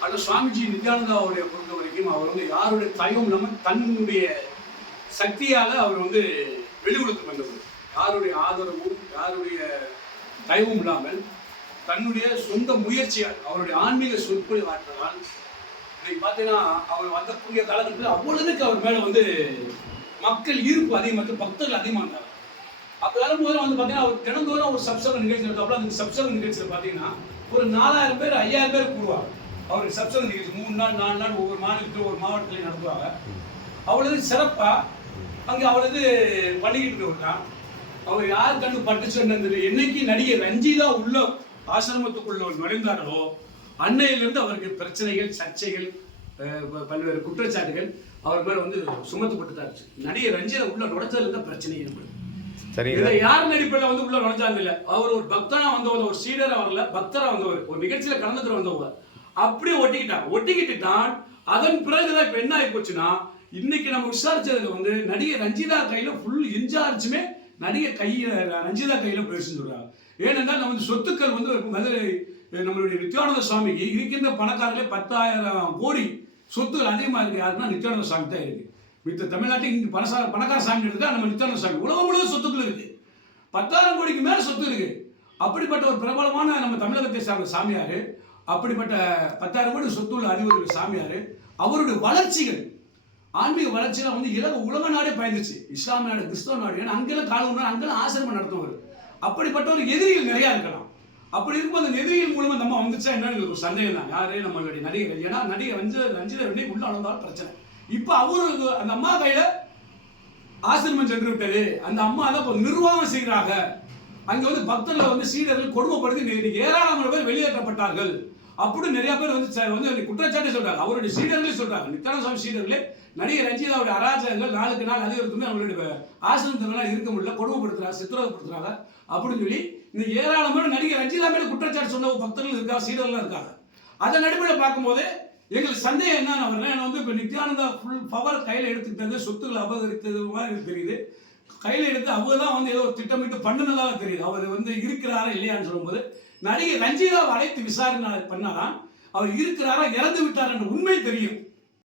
அல்ல சுவாமிஜி நித்யானந்தா அவருடைய பொறுத்த வரைக்கும் அவர் வந்து யாருடைய தயவும் இல்லாமல் தன்னுடைய சக்தியால் அவர் வந்து வெளியுலகத்துக்கு வந்தவர். யாருடைய ஆதரவும் யாருடைய தயவும் இல்லாமல் தன்னுடைய சொந்த முயற்சியால் அவருடைய ஆன்மீக சொற்பொழி ஆற்றலால் இன்னைக்கு பார்த்தீங்கன்னா அவர் வந்தக்கூடிய காலகட்டத்தில் அவ்வளவுக்கு அவர் மேலே வந்து மக்கள் ஈர்ப்பு அதிகமாக பக்தர்கள் அதிகமானார் அப்போ வரும்போது வந்து பார்த்தீங்கன்னா அவர் தினந்தோறும் ஒரு சப்சங்க நிகழ்ச்சி நடத்தப்போ அந்த சப்சங்க நிகழ்ச்சியில் பார்த்தீங்கன்னா ஒரு நாலாயிரம் பேர் ஐயாயிரம் பேர் கூடுவாங்க. அவருக்கு சப்சங்க நிகழ்ச்சி மூணு நாள் நாலு நாள் ஒவ்வொரு மாநிலத்திலும் ஒரு மாவட்டத்திலையும் நடத்துவாங்க. அவ்வளவு சிறப்பாக அங்கே அவளது பண்ணிக்கிட்டு இருக்கான் அவர் யார் கண்டு பட்டுச்சு என்னது என்னைக்கு நடிகர் ரஞ்சிதா உள்ள ஆசிரமத்துக்குள்ள நுழைந்தார்களோ அன்னையிலிருந்து அவருக்கு பிரச்சனைகள் சர்ச்சைகள் பல்வேறு குற்றச்சாட்டுகள் அவர் மேல வந்து சுமத்தப்பட்டுதான் நடிகர் ரஞ்சிதா உள்ள நுழைச்சதுல இருந்த பிரச்சனை ஏற்படுது. சரிங்க இதை யார் நடிப்பில் வந்து உள்ள நுழைஞ்சாங்க இல்ல அவர் ஒரு பக்தனா வந்தவர் ஒரு சீடரா வரல பக்தரா வந்தவர் ஒரு நிகழ்ச்சியில கலந்துட்டு வந்தவர். அப்படியே ஒட்டிக்கிட்டான் ஒட்டிக்கிட்டு. தான் அதன் பிறகுதான் இப்போ என்ன ஆகி போச்சுன்னா இன்னைக்கு நம்ம விசாரிச்சதுல வந்து நடிகை ரஞ்சிதா கையில ஃபுல் இன்சார்ஜுமே நடிகை கையில ரஞ்சிதா கையில போயிடுச்சுன்னு சொல்றாங்க. ஏனென்றால் நம்ம சொத்துக்கள் வந்து மதுரை நம்மளுடைய நித்யானந்த சுவாமிக்கு இருக்கின்ற பணக்காரர்களே பத்தாயிரம் கோடி சொத்துக்கள் அதிகமாக இருக்கு யாருன்னா நித்யானந்த சுவாமி தான் இருக்கு. மித்த தமிழ்நாட்டில் இங்கே பணசா பணக்கார சாமி எடுத்தால் நம்ம நித்யானந்த சாமி. உலகம் முழுவதும் சொத்துக்கள் இருக்கு. பத்தாயிரம் கோடிக்கு மேலே சொத்து இருக்கு. அப்படிப்பட்ட ஒரு பிரபலமான நம்ம தமிழகத்தை சார்ந்த சாமியார் அப்படிப்பட்ட பத்தாயிரம் கோடி சொத்துள்ள அறிவுரை சாமியார் அவருடைய வளர்ச்சிகள் ஆன்மீக வளர்ச்சியெல்லாம் வந்து இலக உலக நாடே பயந்துச்சு. இஸ்லாமிய நாடு கிறிஸ்தவ நாடு. ஏன்னா அங்கெல்லாம் காலம் அங்கெல்லாம் ஆசிரமம் நடத்துவார். அப்படிப்பட்ட ஒரு எதிரிகள் நிறையா இருக்கலாம். அப்படி இருக்கும்போது அந்த எதிரிகள் மூலமா நம்ம வந்துச்சா என்னன்னு ஒரு சந்தேகம் தான். யாரு? நம்மளுடைய நடிகர். ஏன்னா நடிகர் ரஞ்சித ரஞ்சித ரெண்டே உள்ள அளந்தாலும் பிரச்சனை. இப்போ அவரு அந்த அம்மா கையில ஆசிரமம் சென்று விட்டது. அந்த அம்மா தான் நிர்வாகம் செய்கிறாங்க. அங்க வந்து பக்தர்கள் வந்து சீடர்கள் கொடுமைப்படுத்தி நே- ஏராளமான பேர் வெளியேற்றப்பட்டார்கள். அப்படி நிறைய பேர் வந்து ச- வந்து குற்றச்சாட்டு சொல்றாங்க. அவருடைய சீடர்களே சொல்றாங்க. நித்யானந்த சுவாமி சீடர்களே நடிகர் ரஞ்சிதாவுடைய அராஜகங்கள் நாளுக்கு நாள் அதிகரித்துமே அவங்களுடைய ஆசிரமத்தினால இருக்க முடியல கொடுமைப்படுத்துறாங்க சித்திரவப்படுத்துறாங்க அப்படின்னு சொல்லி இந்த ஏராளமான நடிகர் ரஞ்சிதா மேலே குற்றச்சாட்டு சொன்ன பக்தர்கள் இருக்காங்க சீடர்கள் இருக்காங்க. அதன் அடிப்படையில் பார்க்கும்போது எங்களுக்கு சந்தேகம் என்னன்னு அவர் நான் வந்து இப்போ நித்யானந்தா ஃபுல் பவர் கையில் எடுத்துக்கிட்டது சொத்துக்களை அபகரித்தது மாதிரி எனக்கு தெரியுது. கையில் எடுத்து அவங்க தான் வந்து ஏதோ திட்டமிட்டு பண்ணினதாக தெரியுது. அவர் வந்து இருக்கிறாரா இல்லையான்னு சொல்லும்போது நடிகை ரஞ்சிதாவை அழைத்து விசாரணை பண்ணாதான் அவர் இருக்கிறாரா இறந்து விட்டார் என்ற உண்மை தெரியும்.